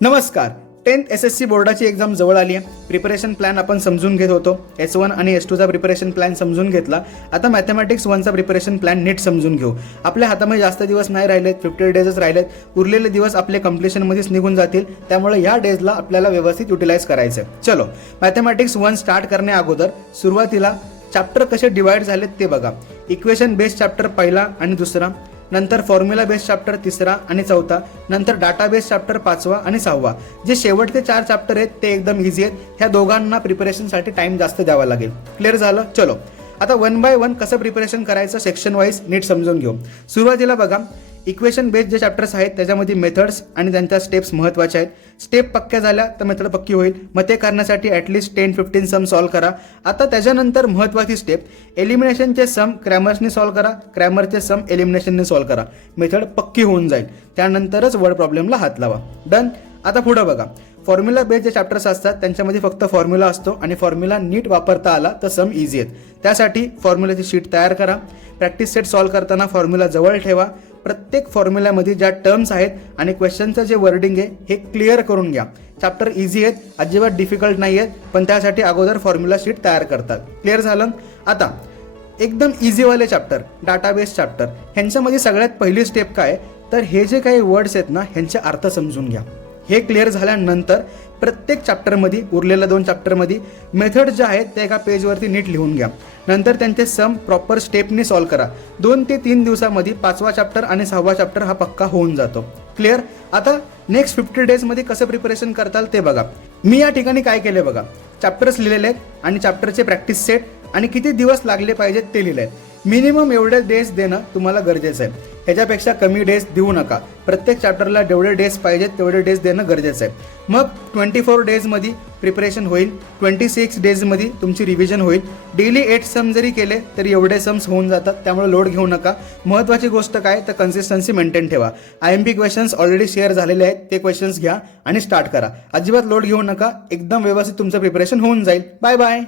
नमस्कार. 10th SSC बोर्डाची exam जवळ आली आहे. प्रिपरेशन प्लॅन आपण समजून घेत होतो. S1 आणि S2चा प्रिपरेशन प्लॅन समजून घेतला. आता मॅथमॅटिक्स 1चा प्रिपरेशन प्लॅन नीट समजून घेऊ. आपल्या हातामध्ये जास्त दिवस नाही राहिलेत, 50 डेजच राहिलेत. उरलेले दिवस आपले कम्प्लिशनमध्येच निघून जातील. त्यामुळे या डेजला आपल्याला व्यवस्थित युटिलाइज करायचं आहे. चलो, मॅथमॅटिक्स 1 स्टार्ट करण्या अगोदर सुरुवातीला चॅप्टर कसे डिवाइड झालेत ते बघा. इक्वेशन बेस्ड चॅप्टर पहिला आणि दुसरा, नंतर फॉर्म्युला बेस्ड चॅप्टर तिसरा आणि चौथा, नंतर डाटा बेस्ड चॅप्टर पाचवा आणि सहावा. जे शेवटचे 4 चॅप्टर आहेत ते एकदम इझी आहेत. ह्या दोघांना प्रिपरेशनसाठी टाइम जास्त द्यावा लागेल. क्लिअर झालं? चलो, आता 1 बाय 1 कसं प्रिपरेशन करायचं सेक्शन वाईज नीट समजून घेऊ. सुरुवातीला बघा, इक्वेशन बेस्ड जे चॅप्टर्स आहेत त्याच्यामध्ये मेथड्स आणि त्यांच्या स्टेप्स महत्त्वाच्या आहेत. स्टेप पक्क्या झाल्या तर मेथड पक्की होईल. मग ते करण्यासाठी ॲटलिस्ट 10-15 सम सॉल्व करा. आता त्याच्यानंतर महत्त्वाची स्टेप, एलिमिनेशनचे सम क्रॅमर्सनी सॉल्व करा, क्रॅमरचे सम एलिमिनेशनने सॉल्व करा. मेथड पक्की होऊन जाईल. त्यानंतरच वर्ड प्रॉब्लेमला हात लावा. डन. आता पुढं बघा, फॉर्म्युला बेस्ड जे चॅप्टर्स असतात त्यांच्यामध्ये फक्त फॉर्म्युला असतो आणि फॉर्म्युला नीट वापरता आला तर सम इझी आहेत. त्यासाठी फॉर्म्युलाची शीट तयार करा. प्रॅक्टिस सेट सॉल्व करताना फॉर्म्युला जवळ ठेवा. प्रत्येक फॉर्म्युल्यामध्ये ज्या टर्म्स आहेत आणि क्वेश्चनचं जे वर्डिंग आहे हे क्लिअर करून घ्या. चॅप्टर इझी आहेत, अजिबात डिफिकल्ट नाही आहेत, पण त्यासाठी अगोदर फॉर्म्युला शीट तयार करतात. क्लिअर झालं? आता एकदम इझीवाले चॅप्टर, डाटाबेस चॅप्टर, ह्यांच्यामध्ये सगळ्यात पहिली स्टेप काय, तर हे जे काही वर्ड्स आहेत ना ह्यांचे अर्थ समजून घ्या. हे क्लिअर झाल्यानंतर प्रत्येक चॅप्टरमध्ये, उरलेल्या 2 चॅप्टरमध्ये मेथड जे आहेत ते एका पेजवरती नीट लिहून घ्या. नंतर त्यांचे सम प्रॉपर स्टेपनी सॉल्व करा. 2 ते 3 दिवसामध्ये 5वा चॅप्टर आणि 6वा चॅप्टर हा पक्का होऊन जातो. क्लिअर? आता नेक्स्ट 50 डेजमध्ये कसं प्रिपरेशन करताल ते बघा. मी या ठिकाणी काय केलं बघा, चॅप्टर्स लिहिलेले आहेत आणि चॅप्टरचे प्रॅक्टिस सेट आणि किती दिवस लागले पाहिजेत ते लिहिले आहेत. मिनिमम एवढे डेज देणं तुम्हाला गरजेचं आहे. ह्याच्यापेक्षा कमी डेज देऊ नका. प्रत्येक चॅप्टरला जेवढे डेज पाहिजेत तेवढे डेज देणं गरजेचं आहे. मग 24 डेजमध्ये प्रिपरेशन होईल. 26 डेजमध्ये तुमची रिव्हिजन होईल. डेली 8 सम जरी केले तरी एवढे सम्स होऊन जातात. त्यामुळे लोड घेऊ नका. महत्त्वाची गोष्ट काय तर कन्सिस्टन्सी मेंटेन ठेवा. IMP क्वेश्चन्स ऑलरेडी शेअर झालेले आहेत, ते क्वेश्चन्स घ्या आणि स्टार्ट करा. अजिबात लोड घेऊ नका. एकदम व्यवस्थित तुमचं प्रिपरेशन होऊन जाईल. Bye bye.